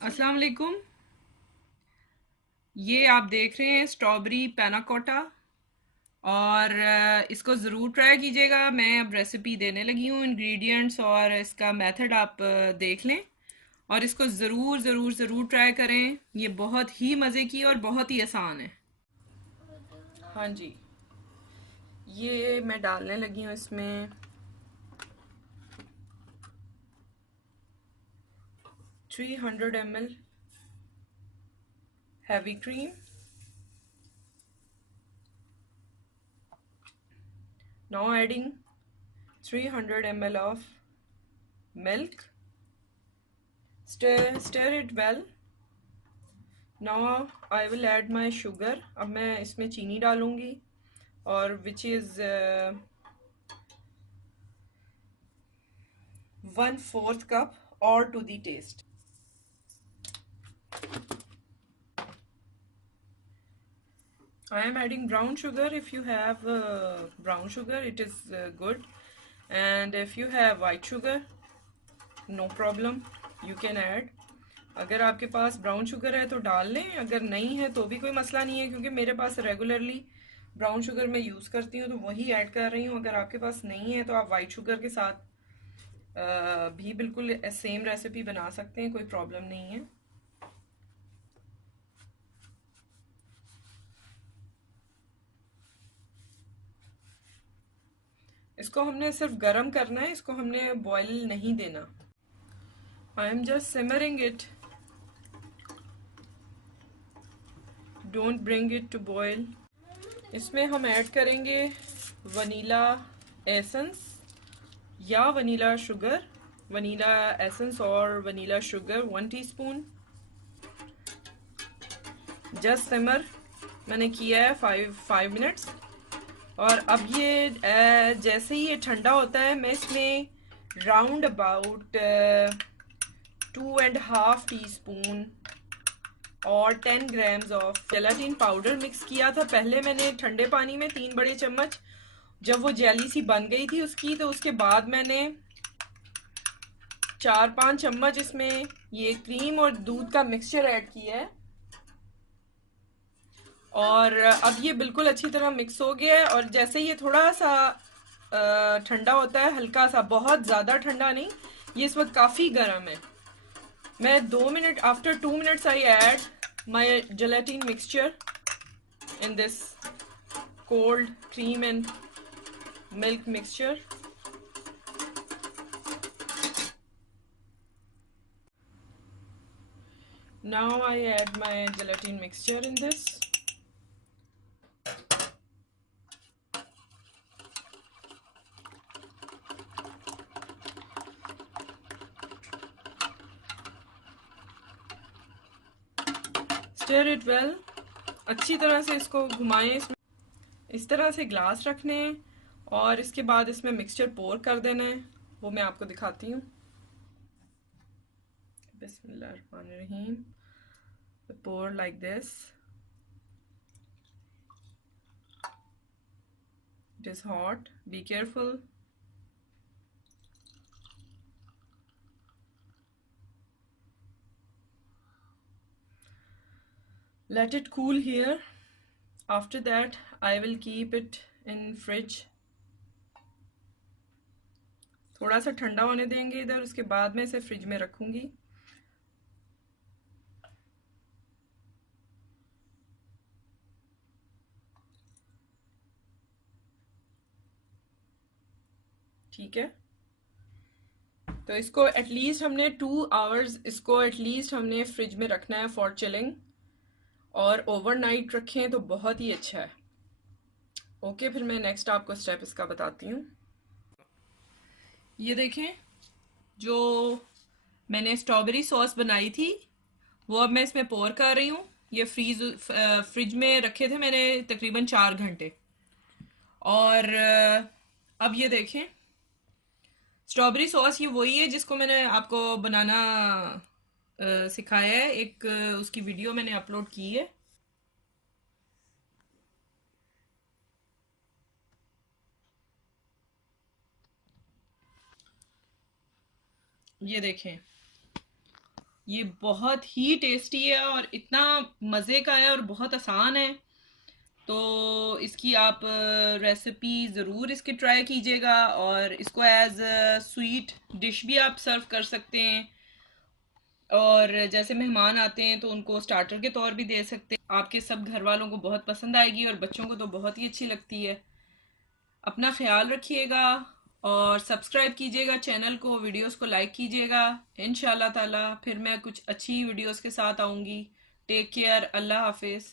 अस्सलाम वालेकुम। ये आप देख रहे हैं स्ट्रॉबेरी पैना कोटा और इसको ज़रूर ट्राई कीजिएगा। मैं अब रेसिपी देने लगी हूँ, इंग्रेडिएंट्स और इसका मेथड आप देख लें और इसको ज़रूर ज़रूर ज़रूर ट्राई करें। ये बहुत ही मज़े की और बहुत ही आसान है। हाँ जी, ये मैं डालने लगी हूँ इसमें 300 ml heavy cream. Now adding 300 ml of milk. Stir it well. Now I will add my sugar. अब मैं इसमें चीनी डालूंगी और which is 1/4 cup or to the taste. I am adding brown sugar. If you have brown sugar, it is good, and if you have white sugar, no problem, you can add. अगर आपके पास brown sugar है तो डाल लें, अगर नहीं है तो भी कोई मसला नहीं है, क्योंकि मेरे पास रेगुलरली ब्राउन शुगर मैं यूज़ करती हूँ तो वही ऐड कर रही हूँ। अगर आपके पास नहीं है तो आप वाइट शुगर के साथ भी बिल्कुल सेम रेसिपी बना सकते हैं, कोई प्रॉब्लम नहीं है। इसको हमने सिर्फ गरम करना है, इसको हमने बॉईल नहीं देना। I am just simmering it, don't bring it to boil. इसमें हम ऐड करेंगे वनीला एसेंस या वनीला शुगर, वनीला एसेंस और vanilla sugar 1 teaspoon. Just simmer मैंने किया है 5 मिनट्स। और अब ये जैसे ही ये ठंडा होता है मैं इसमें राउंड अबाउट 2.5 टीस्पून और 10 grams of gelatin powder mix किया था पहले मैंने ठंडे पानी में 3 बड़े चम्मच। जब वो जेली सी बन गई थी उसकी, तो उसके बाद मैंने 4-5 चम्मच इसमें ये क्रीम और दूध का मिक्सचर ऐड किया है। और अब ये बिल्कुल अच्छी तरह मिक्स हो गया है। और जैसे ये थोड़ा सा ठंडा होता है, हल्का सा, बहुत ज़्यादा ठंडा नहीं, ये इस वक्त काफ़ी गर्म है। मैं 2 minute, after 2 minutes I add my gelatin mixture in this cold cream and milk mixture. Now I add my gelatin mixture in this. Stir it well. अच्छी तरह से इसको घुमाएं। इसमें इस तरह से ग्लास रखने हैं और इसके बाद इसमें मिक्सचर पोर कर देना है, वो मैं आपको दिखाती हूँ। बिस्मिल्लाहिर्रहमानिर्रहीम। Pour like this. It is hot. Be careful. Let it cool here. After that, I will keep it in fridge. थोड़ा सा ठंडा होने देंगे इधर, उसके बाद में इसे फ्रिज में रखूंगी। ठीक है, तो इसको एटलीस्ट हमने 2 आवर्स इसको एटलीस्ट हमने फ्रिज में रखना है फॉर चिलिंग, और ओवरनाइट रखें तो बहुत ही अच्छा है। ओके, फिर मैं नेक्स्ट आपको स्टेप इसका बताती हूँ। ये देखें, जो मैंने स्ट्रॉबेरी सॉस बनाई थी वो अब मैं इसमें पोर कर रही हूँ। ये फ्रिज में रखे थे मैंने तकरीबन 4 घंटे। और अब ये देखें, स्ट्रॉबेरी सॉस ये वही है जिसको मैंने आपको बनाना सिखाया है। एक उसकी वीडियो मैंने अपलोड की है। ये देखें, ये बहुत ही टेस्टी है और इतना मज़े का है और बहुत आसान है। तो इसकी आप रेसिपी ज़रूर इसकी ट्राई कीजिएगा और इसको एज स्वीट डिश भी आप सर्व कर सकते हैं। और जैसे मेहमान आते हैं तो उनको स्टार्टर के तौर भी दे सकते हैं। आपके सब घर वालों को बहुत पसंद आएगी और बच्चों को तो बहुत ही अच्छी लगती है। अपना ख्याल रखिएगा और सब्सक्राइब कीजिएगा चैनल को, वीडियोस को लाइक कीजिएगा। इंशाल्लाह ताला फिर मैं कुछ अच्छी वीडियोस के साथ आऊँगी। टेक केयर, अल्लाह हाफिज़।